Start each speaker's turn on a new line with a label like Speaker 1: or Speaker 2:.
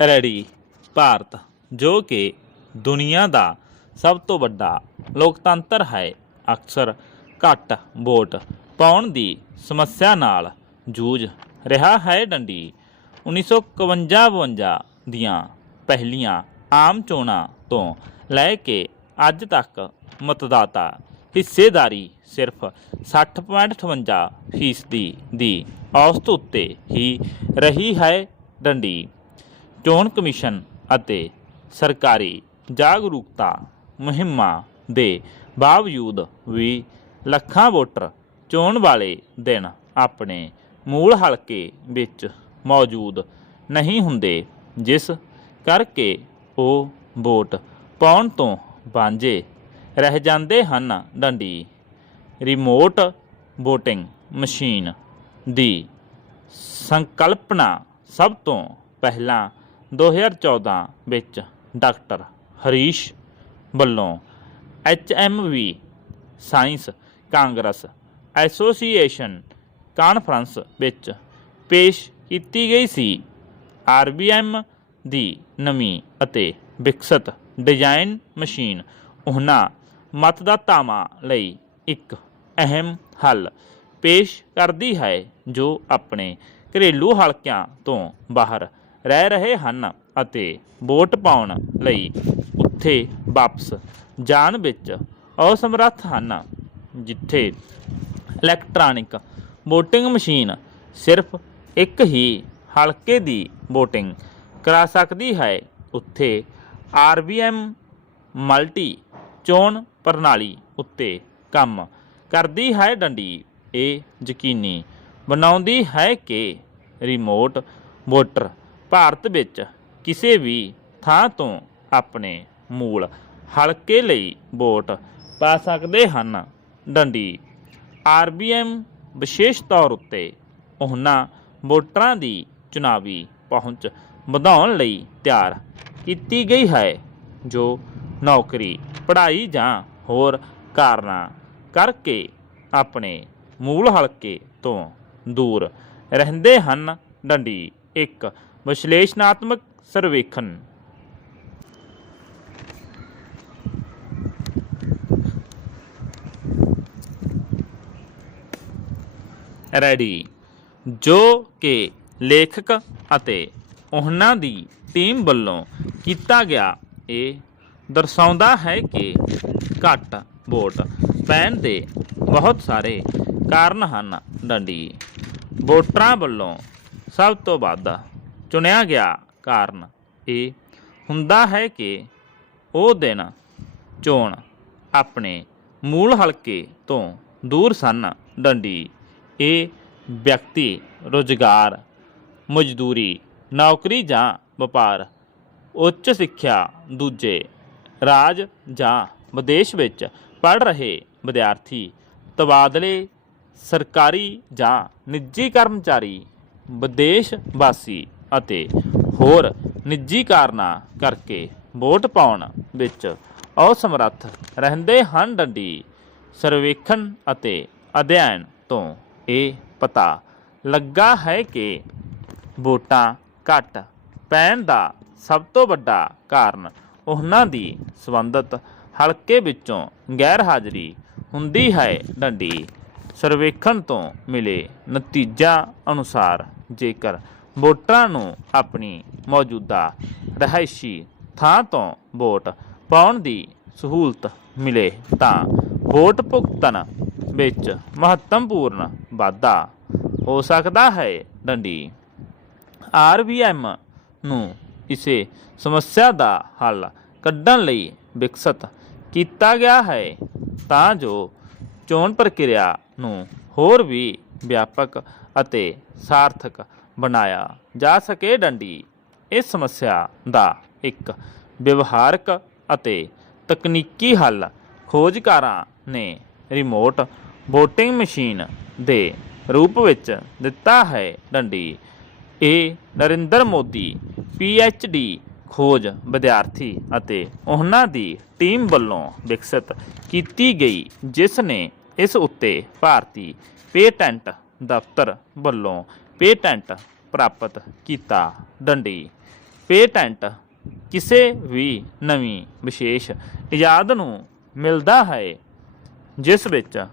Speaker 1: Ready. Bharat, ਜੋ ਕਿ ਦੁਨੀਆ ਦਾ ਸਭ ਤੋਂ ਵੱਡਾ ਲੋਕਤੰਤਰ ਹੈ, ਅਕਸਰ ਘੱਟ ਵੋਟ ਪਾਉਣ ਦੀ ਸਮੱਸਿਆ ਨਾਲ ਜੂਝ ਰਿਹਾ ਹੈ ਡੰਡੀ। 1951-52 ਦੀਆਂ ਪਹਿਲੀਆਂ ਆਮ ਚੋਣਾਂ ਤੋਂ ਲੈ ਕੇ ਅੱਜ ਤੱਕ ਮਤਦਾਤਾ ਹਿੱਸੇਦਾਰੀ ਸਿਰਫ 60.58 ਫੀਸਦੀ ਦੀ ਔਸਤ ਉੱਤੇ ਹੀ ਰਹੀ ਹੈ ਡੰਡੀ। ਚੋਣ ਕਮਿਸ਼ਨ ਅਤੇ ਸਰਕਾਰੀ ਜਾਗਰੂਕਤਾ ਮੁਹਿੰਮਾਂ ਦੇ ਬਾਵਜੂਦ ਵੀ ਲੱਖਾਂ ਵੋਟਰ ਚੋਣ ਵਾਲੇ ਦਿਨ ਆਪਣੇ ਮੂਲ ਹਲਕੇ ਵਿੱਚ ਮੌਜੂਦ ਨਹੀਂ ਹੁੰਦੇ, ਜਿਸ ਕਰਕੇ ਉਹ ਵੋਟ ਪਾਉਣ ਤੋਂ ਵਾਂਝੇ ਰਹਿ ਜਾਂਦੇ ਹਨ। ਡੰਡੀ, ਰਿਮੋਟ VOTING ਮਸ਼ੀਨ ਦੀ ਸੰਕਲਪਨਾ ਸਭ ਤੋਂ ਪਹਿਲਾਂ 2014 ਵਿੱਚ ਡਾਕਟਰ ਹਰੀਸ਼ ਵੱਲੋਂ HMV science congress association conference ਵਿੱਚ ਪੇਸ਼ ਕੀਤੀ ਗਈ ਸੀ। RBM ਦੀ ਨਵੀਂ ਅਤੇ ਵਿਕਸਤ ਡਿਜ਼ਾਈਨ ਮਸ਼ੀਨ ਉਹਨਾਂ ਮਤਦਾਤਾਵਾਂ ਲਈ ਇੱਕ ਅਹਿਮ ਹੱਲ ਪੇਸ਼ ਕਰਦੀ ਹੈ, ਜੋ ਆਪਣੇ ਘਰੇਲੂ ਹਲਕਿਆਂ ਤੋਂ ਬਾਹਰ ਰਹਿ ਰਹੇ ਹਨ ਅਤੇ ਵੋਟ ਪਾਉਣ ਲਈ ਉੱਥੇ ਵਾਪਸ ਜਾਣ ਵਿੱਚ ਅਸਮਰੱਥ ਹਨ, ਜਿੱਥੇ ਇਲੈਕਟ੍ਰੋਨਿਕ VOTING ਮਸ਼ੀਨ ਸਿਰਫ ਇੱਕ ਹੀ ਹਲਕੇ ਦੀ VOTING ਕਰਾ ਸਕਦੀ ਹੈ। ਉੱਥੇ RBM ਮਲਟੀ ਚੋਣ ਪ੍ਰਣਾਲੀ ਉੱਤੇ ਕੰਮ ਕਰਦੀ ਹੈ ਡੰਡੀ। ਇਹ ਯਕੀਨੀ ਬਣਾਉਂਦੀ ਹੈ ਕਿ ਰਿਮੋਟ ਵੋਟਰ ਭਾਰਤ ਵਿੱਚ ਕਿਸੇ ਵੀ ਥਾਂ ਤੋਂ ਆਪਣੇ ਮੂਲ ਹਲਕੇ ਲਈ ਵੋਟ ਪਾ ਸਕਦੇ ਹਨ। ਡੰਡੀ। ਆਰਬੀਐਮ ਵਿਸ਼ੇਸ਼ ਤੌਰ ਉੱਤੇ ਉਹਨਾਂ ਵੋਟਰਾਂ ਦੀ ਚੁਣਾਵੀ ਪਹੁੰਚ ਵਧਾਉਣ ਲਈ ਤਿਆਰ ਕੀਤੀ ਗਈ ਹੈ, ਜੋ ਨੌਕਰੀ, ਪੜ੍ਹਾਈ ਜਾਂ ਹੋਰ ਕਾਰਨਾਂ ਕਰਕੇ ਆਪਣੇ ਮੂਲ ਹਲਕੇ ਤੋਂ ਦੂਰ ਰਹਿੰਦੇ ਹਨ। ਡੰਡੀ। ਇੱਕ ਵਿਸ਼ਲੇਸ਼ਣਾਤਮਕ ਸਰਵੇਖਣ। ਰੈਡੀ ਜੋ ਕਿ ਲੇਖਕ ਅਤੇ ਉਹਨਾਂ ਦੀ ਟੀਮ ਵੱਲੋਂ ਕੀਤਾ ਗਿਆ, ਇਹ ਦਰਸਾਉਂਦਾ ਹੈ ਕਿ ਘੱਟ ਵੋਟ ਪੈਣ ਦੇ ਬਹੁਤ ਸਾਰੇ ਕਾਰਨ ਹਨ। ਡੰਡੀ। ਵੋਟਰਾਂ ਵੱਲੋਂ ਸਭ ਤੋਂ ਵੱਧ ਚੁਣਿਆ ਗਿਆ ਕਾਰਨ ਇਹ ਹੁੰਦਾ ਹੈ ਕਿ ਉਹ ਦਿਨ ਚੋਣ ਆਪਣੇ ਮੂਲ ਹਲਕੇ ਤੋਂ ਦੂਰ ਸਨ। ਡੰਡੀ, ਇਹ ਵਿਅਕਤੀ, ਰੁਜ਼ਗਾਰ, ਮਜ਼ਦੂਰੀ, ਨੌਕਰੀ ਜਾਂ ਵਪਾਰ, ਉੱਚ ਸਿੱਖਿਆ, ਦੂਜੇ ਰਾਜ ਜਾਂ ਵਿਦੇਸ਼ ਵਿੱਚ ਪੜ੍ਹ ਰਹੇ ਵਿਦਿਆਰਥੀ, ਤਬਾਦਲੇ, ਸਰਕਾਰੀ ਜਾਂ ਨਿੱਜੀ ਕਰਮਚਾਰੀ ਵਿਦੇਸ਼ ਵਾਸੀ ਅਤੇ ਹੋਰ ਨਿੱਜੀ ਕਾਰਨਾਂ ਕਰਕੇ ਵੋਟ ਪਾਉਣ ਵਿੱਚ ਅਸਮਰੱਥ ਰਹਿੰਦੇ ਹਨ ਡੰਡੀ, ਸਰਵੇਖਣ ਅਤੇ ਅਧਿਐਨ ਤੋਂ ਇਹ ਪਤਾ ਲੱਗਾ ਹੈ ਕਿ ਵੋਟਾਂ ਘੱਟ ਪੈਣ ਦਾ ਸਭ ਤੋਂ ਵੱਡਾ ਕਾਰਨ ਉਹਨਾਂ ਦੀ ਸੰਬੰਧਿਤ ਹਲਕੇ ਵਿੱਚੋਂ ਗੈਰ ਹਾਜ਼ਰੀ ਹੁੰਦੀ ਹੈ ਡੰਡੀ, ਸਰਵੇਖਣ ਤੋਂ ਮਿਲੇ ਨਤੀਜਾ ਅਨੁਸਾਰ। ਜੇਕਰ ਵੋਟਰਾਂ ਨੂੰ ਆਪਣੀ ਮੌਜੂਦਾ ਰਹਾਇਸ਼ੀ ਥਾਂ ਤੋਂ ਵੋਟ ਪਾਉਣ ਦੀ ਸਹੂਲਤ ਮਿਲੇ ਤਾਂ ਵੋਟ ਭੁਗਤਣ ਵਿੱਚ ਮਹੱਤਵਪੂਰਨ ਵਾਧਾ ਹੋ ਸਕਦਾ ਹੈ। ਡੰਡੀ ਆਰਬੀਐਮ ਨੂੰ ਇਸੇ ਸਮੱਸਿਆ ਦਾ ਹੱਲ ਕੱਢਣ ਲਈ ਵਿਕਸਿਤ ਕੀਤਾ ਗਿਆ ਹੈ ਤਾਂ ਜੋ ਚੋਣ ਪ੍ਰਕਿਰਿਆ ਨੂੰ ਹੋਰ ਵੀ ਵਿਆਪਕ ਅਤੇ ਸਾਰਥਕ ਬਣਾਇਆ ਜਾ ਸਕੇ ਡੰਡੀ। ਇਸ ਸਮੱਸਿਆ ਦਾ ਇੱਕ ਵਿਵਹਾਰਕ ਅਤੇ ਤਕਨੀਕੀ ਹੱਲ ਖੋਜਕਾਰਾਂ ਨੇ ਰਿਮੋਟ VOTING ਮਸ਼ੀਨ ਦੇ ਰੂਪ ਵਿੱਚ ਦਿੱਤਾ ਹੈ। ਡੰਡੀ। ਇਹ ਨਰਿੰਦਰ ਮੋਦੀ ਡੀ ਖੋਜ ਵਿਦਿਆਰਥੀ ਅਤੇ ਉਹਨਾਂ ਦੀ ਟੀਮ ਵੱਲੋਂ ਵਿਕਸਿਤ ਕੀਤੀ ਗਈ, ਜਿਸ ਨੇ ਇਸ ਉੱਤੇ ਭਾਰਤੀ ਪੇਟੈਂਟ ਦਫ਼ਤਰ ਵੱਲੋਂ ਪੇਟੈਂਟ ਪ੍ਰਾਪਤ ਕੀਤਾ। ਡੰਡੀ। ਪੇਟੈਂਟ ਕਿਸੇ ਵੀ ਨਵੀਂ ਵਿਸ਼ੇਸ਼ ਇਜਾਦ ਨੂੰ ਮਿਲਦਾ ਹੈ, ਜਿਸ ਵਿੱਚ